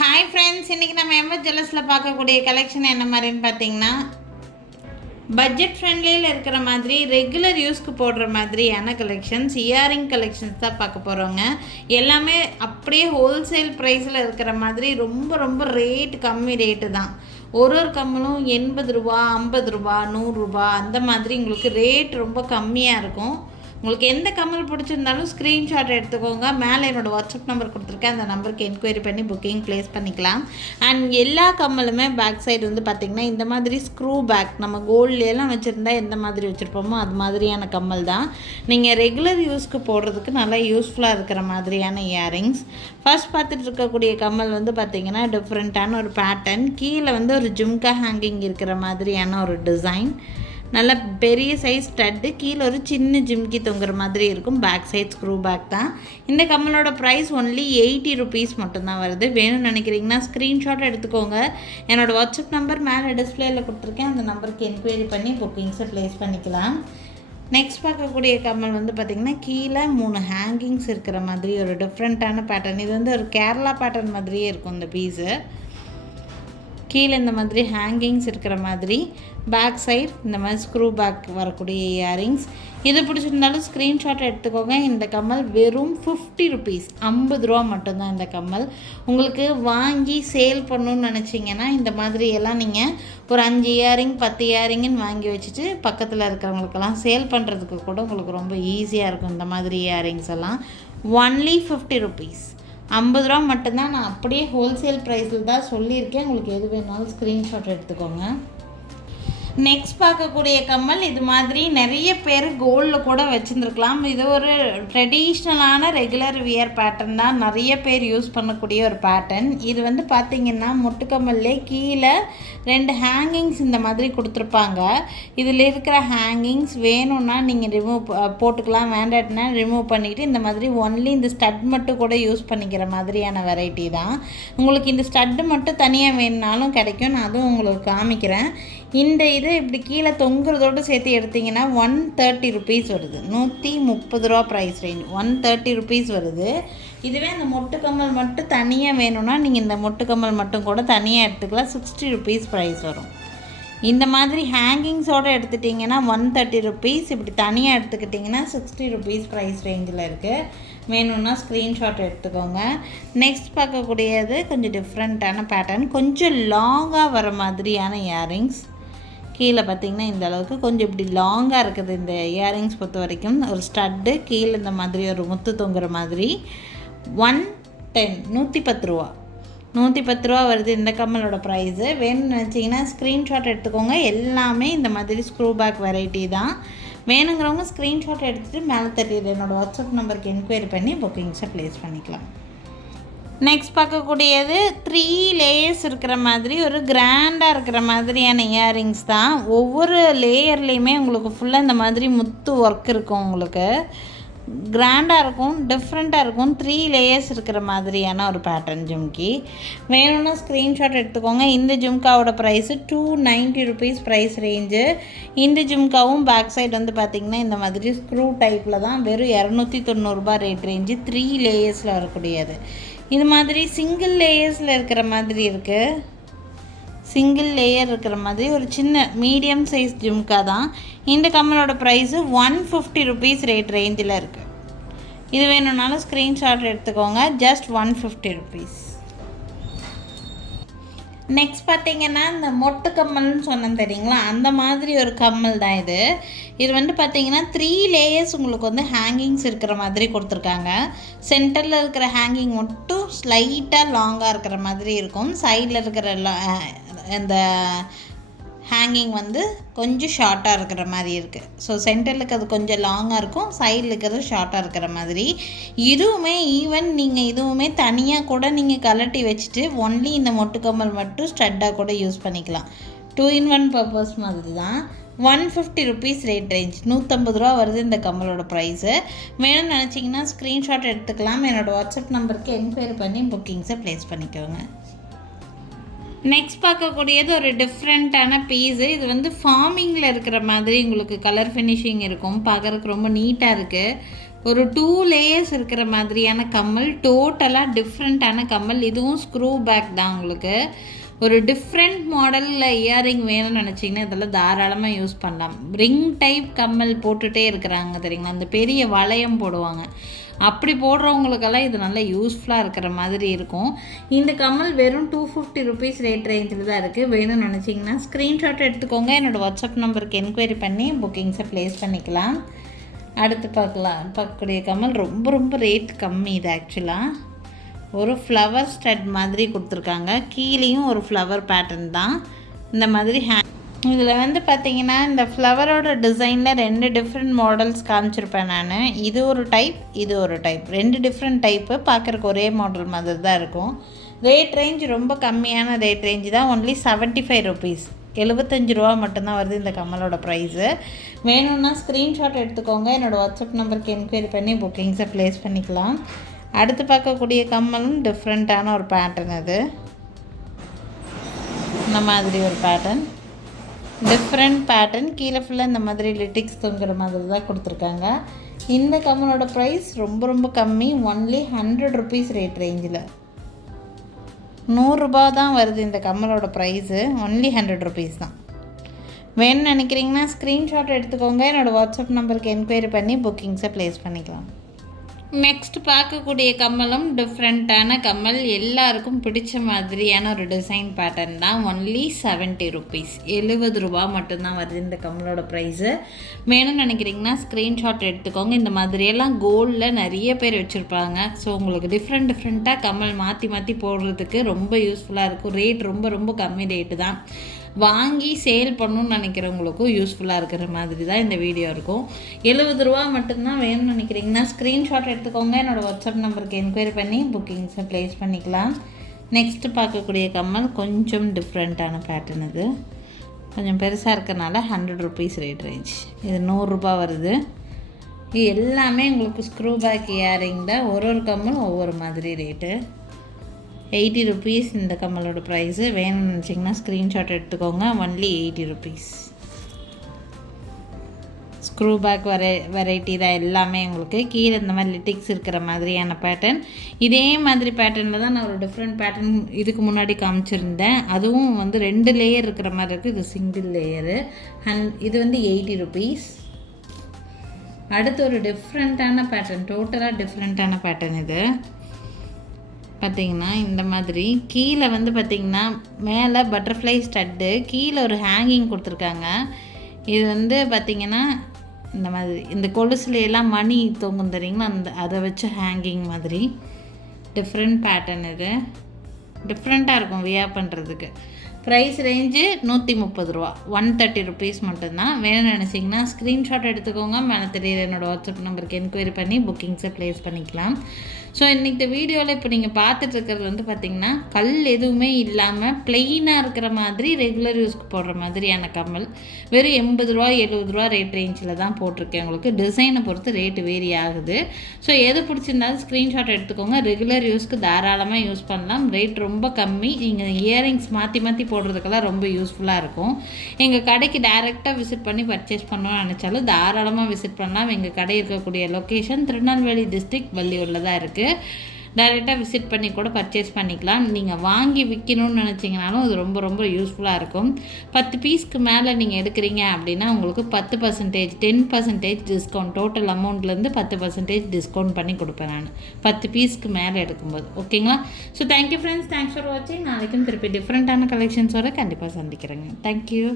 Hi friends, இன்றைக்கி நம்ம MS ஜுவல்லர்ஸில் பார்க்கக்கூடிய கலெக்ஷன் என்ன மாதிரின்னு பார்த்தீங்கன்னா, பட்ஜெட் ஃப்ரெண்ட்லியில் இருக்கிற மாதிரி ரெகுலர் யூஸ்க்கு போடுற மாதிரியான கலெக்ஷன்ஸ், இயரிங் கலெக்ஷன்ஸ் தான் பார்க்க போகிறோங்க. எல்லாமே அப்படியே ஹோல்சேல் ப்ரைஸில் இருக்கிற மாதிரி ரொம்ப ரொம்ப ரேட் கம்மி ரேட்டு தான். ஒரு கம்மலும் 80 ரூபா, 50 ரூபா, 100 ரூபா அந்த மாதிரி உங்களுக்கு ரேட் ரொம்ப கம்மியாக இருக்கும். உங்களுக்கு எந்த கம்மல் பிடிச்சிருந்தாலும் ஸ்க்ரீன்ஷாட் எடுத்துக்கோங்க. மேலே என்னோடய வாட்ஸ்அப் நம்பர் கொடுத்துருக்கேன். அந்த நம்பருக்கு என்கொயரி பண்ணி புக்கிங் ப்ளேஸ் பண்ணிக்கலாம். அண்ட் எல்லா கம்மலுமே பேக் சைடு வந்து பார்த்திங்கன்னா இந்த மாதிரி ஸ்க்ரூ பேக், நம்ம கோல்ட்லாம் வச்சுருந்தா எந்த மாதிரி வச்சுருப்போமோ அது மாதிரியான கம்மல் தான். நீங்கள் ரெகுலர் யூஸ்க்கு போடுறதுக்கு நல்லா யூஸ்ஃபுல்லாக இருக்கிற மாதிரியான இயரிங்ஸ். ஃபர்ஸ்ட் பார்த்துட்டு இருக்கக்கூடிய கம்மல் வந்து பார்த்திங்கன்னா டிஃப்ரெண்ட்டான ஒரு பேட்டர்ன். கீழே வந்து ஒரு ஜும்கா ஹேங்கிங் இருக்கிற மாதிரியான ஒரு டிசைன். நல்ல பெரிய சைஸ் ஸ்டட்டு, கீழே ஒரு சின்ன ஜிம்கி தொங்குற மாதிரி இருக்கும். பேக் சைட் ஸ்க்ரூ பேக் தான். இந்த கம்மலோட ப்ரைஸ் ஒன்லி 80 ருபீஸ் மட்டும்தான் வருது. வேணும்னு நினைக்கிறீங்கன்னா ஸ்க்ரீன்ஷாட் எடுத்துக்கோங்க. என்னோடய வாட்ஸ்அப் நம்பர் மேலே டிஸ்பிளேயில் கொடுத்துருக்கேன். அந்த நம்பருக்கு என்கொயரி பண்ணி புக்கிங்ஸை ப்ளேஸ் பண்ணிக்கலாம். நெக்ஸ்ட் பார்க்கக்கூடிய கம்மல் வந்து பார்த்திங்கன்னா கீழே 3 ஹேங்கிங்ஸ் இருக்கிற மாதிரி ஒரு டிஃப்ரெண்ட்டான பேட்டர்ன். இது வந்து ஒரு கேரளா பேட்டர்ன் மாதிரியே இருக்கும் இந்த பீஸு. கீழே இந்த மாதிரி ஹேங்கிங்ஸ் இருக்கிற மாதிரி, பேக் சைட் இந்த மாதிரி ஸ்க்ரூ பேக் வரக்கூடிய இயரிங்ஸ். இது பிடிச்சிருந்தாலும் ஸ்க்ரீன்ஷாட் எடுத்துக்கோங்க. இந்த கம்மல் வெறும் 50 ருபீஸ், 50 ரூபா மட்டும்தான் இந்த கம்மல். உங்களுக்கு வாங்கி சேல் பண்ணணுன்னு நினச்சிங்கன்னா இந்த மாதிரி எல்லாம் நீங்கள் ஒரு 5 இயரிங் 10 இயரிங்குன்னு வாங்கி வச்சுட்டு பக்கத்தில் இருக்கிறவங்களுக்கெல்லாம் சேல் பண்ணுறதுக்கு கூட உங்களுக்கு ரொம்ப ஈஸியாக இருக்கும். இந்த மாதிரி இயரிங்ஸ் எல்லாம் ஒன்லி 50 ருபீஸ், 50 ரூபா மட்டும்தான். நான் அப்படியே ஹோல்சேல் ப்ரைஸில் தான் சொல்லியிருக்கேன். உங்களுக்கு எது வேணாலும் ஸ்க்ரீன்ஷாட் எடுத்துக்கோங்க. நெக்ஸ்ட் பார்க்கக்கூடிய கம்மல் இது மாதிரி நிறைய பேர் கோல்டில் கூட வச்சுருந்துருக்கலாம். இது ஒரு ட்ரெடிஷ்னலான ரெகுலர் வியர் பேட்டர்ன் தான். நிறைய பேர் யூஸ் பண்ணக்கூடிய ஒரு பேட்டர்ன். இது வந்து பார்த்திங்கன்னா முட்டுக்கம்மல்லே கீழே 2 ஹேங்கிங்ஸ் இந்த மாதிரி கொடுத்துருப்பாங்க. இதில் இருக்கிற ஹேங்கிங்ஸ் வேணும்னா நீங்கள் போட்டுக்கலாம், வேண்டாட்டினா ரிமூவ் பண்ணிவிட்டு இந்த மாதிரி ஒன்லி இந்த ஸ்டட் மட்டும் கூட யூஸ் பண்ணிக்கிற மாதிரியான வெரைட்டி தான். உங்களுக்கு இந்த ஸ்டட்டு மட்டும் தனியாக வேணுனாலும் கிடைக்கும். நான் அதுவும் உங்களுக்கு காமிக்கிறேன். இந்த இது இப்படி கீழே தொங்குறதோடு சேர்த்து எடுத்திங்கன்னா 130 ருபீஸ் வருது. 130 ரூபா ப்ரைஸ் ரேஞ்ச், 130 ருபீஸ் வருது. இதுவே இந்த மொட்டுக்கம்மல் மட்டும் தனியாக வேணும்னா நீங்கள் இந்த மொட்டுக்கம்மல் மட்டும் கூட தனியாக எடுத்துக்கலாம். 60 ருபீஸ் ப்ரைஸ் வரும். இந்த மாதிரி ஹேங்கிங்ஸோடு எடுத்துட்டிங்கன்னா 130 ருபீஸ், இப்படி தனியாக எடுத்துக்கிட்டிங்கன்னா 60 ருபீஸ் ப்ரைஸ் ரேஞ்சில் இருக்குது. வேணும்னா ஸ்க்ரீன்ஷாட் எடுத்துக்கோங்க. நெக்ஸ்ட் பார்க்கக்கூடியது கொஞ்சம் டிஃப்ரெண்ட்டான பேட்டர்ன், கொஞ்சம் லாங்காக வர மாதிரியான இயரிங்ஸ். கீழே பார்த்திங்கன்னா இந்த அளவுக்கு கொஞ்சம் இப்படி லாங்காக இருக்குது இந்த இயரிங்ஸ் பொறுத்த வரைக்கும். ஒரு ஸ்டட்டு கீழே இந்த மாதிரி ஒரு முத்து தொங்குற மாதிரி. 110, 110 ரூபா, 110 ரூபா வருது இந்த கம்மலோட ப்ரைஸு. வேணும்னு நினச்சிங்கன்னா ஸ்க்ரீன்ஷாட் எடுத்துக்கோங்க. எல்லாமே இந்த மாதிரி ஸ்க்ரூ பேக் வெரைட்டி தான். வேணுங்கிறவங்க ஸ்க்ரீன்ஷாட் எடுத்துகிட்டு மேலே தெரியுது என்னோடய வாட்ஸ்அப் நம்பருக்கு என்கொயரி பண்ணி புக்கிங்ஸை ப்ளேஸ் பண்ணிக்கலாம். நெக்ஸ்ட் பார்க்கக்கூடியது 3 லேயர்ஸ் இருக்கிற மாதிரி ஒரு கிராண்டாக இருக்கிற மாதிரியான இயரிங்ஸ் தான். ஒவ்வொரு லேயர்லேயுமே உங்களுக்கு ஃபுல்லாக இந்த மாதிரி முத்து ஒர்க் இருக்கும். உங்களுக்கு கிராண்டாக இருக்கும், டிஃப்ரெண்ட்டாக இருக்கும். 3 லேயர்ஸ் இருக்கிற மாதிரியான ஒரு பேட்டர்ன் ஜும்கி. வேணும்னா ஸ்க்ரீன்ஷாட் எடுத்துக்கோங்க. இந்த ஜும்காவோட ப்ரைஸு 290 ருபீஸ் ப்ரைஸ் ரேஞ்சு. இந்த ஜும்காவும் பேக் சைடு வந்து பார்த்திங்கன்னா இந்த மாதிரி ஸ்க்ரூ டைப்பில் தான். வெறும் 290 ரூபா ரேட் ரேஞ்சு. 3 லேயர்ஸில் வரக்கூடியது. இது மாதிரி சிங்கிள் லேயர்ஸில் இருக்கிற மாதிரி இருக்குது. சிங்கிள் லேயர் இருக்கிற மாதிரி ஒரு சின்ன மீடியம் சைஸ் ஜும்கா தான். இந்த கம்மலோட ப்ரைஸு 150 ருபீஸ் ரேட் ரேஞ்சில் இருக்குது. இது வேணும்னாலும் ஸ்க்ரீன்ஷாட் எடுத்துக்கோங்க. Just 150 rupees. நெக்ஸ்ட் பார்த்திங்கன்னா இந்த மொட்டு கம்மல்னு சொன்னேன் தெரியுங்களா, அந்த மாதிரி ஒரு கம்மல் தான் இது. இது வந்து பார்த்திங்கன்னா 3 லேயர்ஸ் உங்களுக்கு வந்து ஹேங்கிங்ஸ் இருக்கிற மாதிரி கொடுத்துருக்காங்க. சென்டரில் இருக்கிற ஹேங்கிங் மட்டும் ஸ்லைட்டாக லாங்காக இருக்கிற மாதிரி இருக்கும். சைடில் இருக்கிற இந்த ஹேங்கிங் வந்து கொஞ்சம் ஷார்ட்டாக இருக்கிற மாதிரி இருக்குது. ஸோ சென்டரில் இருக்கிறது கொஞ்சம் லாங்காக இருக்கும், சைடில் இருக்கிறது ஷார்ட்டாக இருக்கிற மாதிரி. இதுவுமே ஈவன் நீங்கள் இதுவுமே தனியாக கூட நீங்கள் கலட்டி வச்சுட்டு ஒன்லி இந்த மொட்டுக்கம்மல் மட்டும் ஸ்டட்டாக கூட யூஸ் பண்ணிக்கலாம். 2 in 1 பர்பஸ் மாதிரி தான். 150 ருபீஸ் ரேட் ரேஞ்ச், 150 ரூபா வருது இந்த கம்மலோட ப்ரைஸு. வேணும்னு நினச்சிங்கன்னா ஸ்க்ரீன்ஷாட் எடுத்துக்கலாம். என்னோடய வாட்ஸ்அப் நம்பருக்கு என்கொயரி பண்ணி புக்கிங்ஸை ப்ளேஸ் பண்ணிக்கோங்க. நெக்ஸ்ட் பார்க்கக்கூடியது ஒரு டிஃப்ரெண்ட்டான பீஸு. இது வந்து ஃபார்மிங்கில் இருக்கிற மாதிரி உங்களுக்கு கலர் ஃபினிஷிங் இருக்கும். பார்க்குறதுக்கு ரொம்ப நீட்டாக இருக்குது. ஒரு 2 லேயர்ஸ் இருக்கிற மாதிரியான கம்மல், டோட்டலாக டிஃப்ரெண்ட்டான கம்மல். இதுவும் ஸ்க்ரூ பேக் தான். உங்களுக்கு ஒரு டிஃப்ரெண்ட் மாடலில் இயரிங் வேணும்னு நினச்சிங்கன்னா இதெல்லாம் தாராளமாக யூஸ் பண்ணலாம். ரிங் டைப் கம்மல் போட்டுகிட்டே இருக்கிறாங்க தெரியுங்களா, அந்த பெரிய வளையம் போடுவாங்க, அப்படி போடுறவங்களுக்கெல்லாம் இது நல்லா யூஸ்ஃபுல்லாக இருக்கிற மாதிரி இருக்கும். இந்த கம்மல் வெறும் 250 ருபீஸ் ரேட் ரேஞ்சில் தான் இருக்குது. வேணும்னு நினச்சிங்கன்னா ஸ்க்ரீன்ஷாட் எடுத்துக்கோங்க. என்னோடய வாட்ஸ்அப் நம்பருக்கு என்கொயரி பண்ணி புக்கிங்ஸை ப்ளேஸ் பண்ணிக்கலாம். அடுத்து பார்க்கக்கூடிய கம்மல் ரொம்ப ரொம்ப ரேட் கம்மி. இது ஆக்சுவலாக ஒரு ஃப்ளவர் ஸ்டட் மாதிரி கொடுத்துருக்காங்க. கீழேயும் ஒரு ஃப்ளவர் பேட்டர்ன் தான். இந்த மாதிரி இதில் பார்த்திங்கன்னா இந்த ஃப்ளவரோட டிசைனில் 2 டிஃப்ரெண்ட் மாடல்ஸ் காமிச்சிருப்பேன் நான். இது ஒரு டைப், இது ஒரு டைப், 2 டிஃப்ரெண்ட் டைப்பு. பார்க்குறக்கு ஒரே மாடல் மாதிரி தான் இருக்கும். ரேட் ரேஞ்ச் ரொம்ப கம்மியான ரேட் ரேஞ்ச் தான். ஒன்லி 75 ருபீஸ், 75 ரூபா மட்டும்தான் வருது இந்த கம்மலோட ப்ரைஸு. வேணும்னா ஸ்க்ரீன்ஷாட் எடுத்துக்கோங்க. என்னோடய வாட்ஸ்அப் நம்பருக்கு என்கொயரி பண்ணி புக்கிங்ஸை ப்ளேஸ் பண்ணிக்கலாம். அடுத்து பார்க்கக்கூடிய கம்மலும் டிஃப்ரெண்ட்டான ஒரு பேட்டர்ன். அது இந்த மாதிரி ஒரு பேட்டர்ன், டிஃப்ரெண்ட் பேட்டர்ன். கீழே ஃபுல்லாக இந்த மாதிரி லிட்டிக்ஸ் தொங்குற மாதிரி தான் கொடுத்துருக்காங்க. இந்த கம்மலோட ப்ரைஸ் ரொம்ப ரொம்ப கம்மி. ஒன்லி 100 ருபீஸ் ரேட் ரேஞ்சில், 100 ரூபா தான் வருது இந்த கம்மலோட ப்ரைஸு. ஒன்லி 100 ருபீஸ் தான். வேணும்னு நினைக்கிறீங்கன்னா ஸ்க்ரீன்ஷாட் எடுத்துக்கோங்க. என்னோடய வாட்ஸ்அப் நம்பருக்கு என்கொயரி பண்ணி புக்கிங்ஸை ப்ளேஸ் பண்ணிக்கலாம். நெக்ஸ்ட் பார்க்கக்கூடிய கம்மலும் டிஃப்ரெண்ட்டான கம்மல், எல்லாருக்கும் பிடிச்ச மாதிரியான ஒரு டிசைன் பேட்டர்ன் தான். ஒன்லி 70 ருபீஸ், 70 ரூபா மட்டும்தான் வருது இந்த கம்மலோட ப்ரைஸு. வேணும்னு நினைக்கிறீங்கன்னா ஸ்க்ரீன்ஷாட் எடுத்துக்கோங்க. இந்த மாதிரியெல்லாம் கோல்டில் நிறைய பேர் வச்சுருப்பாங்க. ஸோ உங்களுக்கு டிஃப்ரெண்ட்டாக கம்மல் மாற்றி மாற்றி போடுறதுக்கு ரொம்ப யூஸ்ஃபுல்லாக இருக்கும். ரேட் ரொம்ப ரொம்ப கம்மி ரேட்டு தான். வாங்கி சேல் பண்ணணும்னு நினைக்கிறவங்களுக்கும் யூஸ்ஃபுல்லாக இருக்கிற மாதிரி தான் இந்த வீடியோ இருக்கும். 70 ரூபா மட்டும்தான். வேணும்னு நினைக்கிறீங்கன்னா ஸ்க்ரீன்ஷாட் எடுத்துக்கோங்க. என்னோடய வாட்ஸ்அப் நம்பருக்கு என்கொயரி பண்ணி புக்கிங்ஸை ப்ளேஸ் பண்ணிக்கலாம். நெக்ஸ்ட்டு பார்க்கக்கூடிய கம்மல் கொஞ்சம் டிஃப்ரெண்ட்டான பேட்டர்ன். இது கொஞ்சம் பெருசாக இருக்கிறனால 100 ருபீஸ் ரேட் ரேஞ்ச். இது 100 ரூபா வருது. இது எல்லாமே உங்களுக்கு ஸ்க்ரூ பேக் இயரிங்கில் ஒரு கம்மல் ஒவ்வொரு மாதிரி ரேட்டு. 80 ருபீஸ் இந்த கம்மலோட ப்ரைஸு. வேணும்னு நினச்சிங்கன்னா ஸ்க்ரீன்ஷாட் எடுத்துக்கோங்க. Only 80 rupees. Screw back variety தான் எல்லாமே. உங்களுக்கு கீழே இந்த மாதிரி லிட்டிக்ஸ் இருக்கிற மாதிரியான பேட்டர்ன். இதே மாதிரி பேட்டர்னில் தான் நான் ஒரு டிஃப்ரெண்ட் பேட்டர்ன் இதுக்கு முன்னாடி காமிச்சிருந்தேன். அதுவும் 2 லேயர் இருக்கிற மாதிரி இருக்குது. இது சிங்கிள் லேயரு. இது 80 ருபீஸ். அடுத்து ஒரு டிஃப்ரெண்ட்டான பேட்டர்ன், டோட்டலாக டிஃப்ரெண்ட்டான பேட்டர்ன். இது பார்த்திங்கன்னா இந்த மாதிரி கீழே பார்த்திங்கன்னா மேலே பட்டர்ஃப்ளை ஸ்டட்டு, கீழே ஒரு ஹேங்கிங் கொடுத்துருக்காங்க. இது பார்த்திங்கன்னா இந்த மாதிரி இந்த கொலுசுலையெல்லாம் மணி தொங்கும் தெரியுங்களா, அதை வச்சு ஹேங்கிங் மாதிரி டிஃப்ரெண்ட் பேட்டர்ன். இது டிஃப்ரெண்ட்டாக இருக்கும் வியர் பண்ணுறதுக்கு. ப்ரைஸ் ரேஞ்சு 130 ரூபா, 130 ருபீஸ் மட்டும்தான். வேணும்னு நினச்சிங்கன்னா ஸ்க்ரீன்ஷாட் எடுத்துக்கோங்க. மேலே தெரியுற என்னோடய வாட்ஸ்அப் நம்பருக்கு என்கொயரி பண்ணி புக்கிங்ஸை ப்ளேஸ் பண்ணிக்கலாம். ஸோ இன்றைக்கி வீடியோவில் இப்போ நீங்கள் பார்த்துட்ருக்கிறது பார்த்திங்கன்னா கல் எதுவுமே இல்லாமல் ப்ளெயினாக இருக்கிற மாதிரி ரெகுலர் யூஸ்க்கு போடுற மாதிரியான கம்மல். வெறும் 80 ரூபா 70 ரூபா ரேட் ரேஞ்சில் தான் போட்டிருக்கேன். உங்களுக்கு டிசைனை பொறுத்து ரேட்டு வேரி ஆகுது. ஸோ எது பிடிச்சிருந்தாலும் ஸ்க்ரீன்ஷாட் எடுத்துக்கோங்க. ரெகுலர் யூஸ்க்கு தாராளமாக யூஸ் பண்ணலாம். ரேட் ரொம்ப கம்மி. நீங்கள் இயரிங்ஸ் மாற்றி மாற்றி போடுறதுக்கெல்லாம் ரொம்ப யூஸ்ஃபுல்லாக இருக்கும். எங்கள் கடைக்கு டைரெக்டாக விசிட் பண்ணி பர்ச்சேஸ் பண்ணணும்னு நினச்சாலும் தாராளமாக விசிட் பண்ணலாம். எங்கள் கடை இருக்கக்கூடிய லொக்கேஷன் திருநெல்வேலி டிஸ்ட்ரிக்ட் வள்ளியூரில் தான் இருக்குது. டைரெக்டாக விசிட் பண்ணி கூட பர்ச்சேஸ் பண்ணிக்கலாம். நீங்கள் வாங்கி விற்கணும்னு நினச்சிங்கனாலும் அது ரொம்ப ரொம்ப யூஸ்ஃபுல்லாக இருக்கும். 10 பீஸ்க்கு மேலே நீங்கள் எடுக்கிறீங்க அப்படின்னா உங்களுக்கு 10%, 10% டிஸ்கவுண்ட், டோட்டல் அமௌண்ட்லேருந்து 10% டிஸ்கவுண்ட் பண்ணி கொடுப்பேன் நான் 10 பீஸ்க்கு மேலே எடுக்கும்போது. ஓகேங்களா? So thank you friends, thanks for வாட்சிங். நாளைக்கும் திருப்பி டிஃப்ரெண்ட்டான கலெக்ஷன்ஸோடு கண்டிப்பாக சந்திக்கிறேங்க. தேங்க்யூ.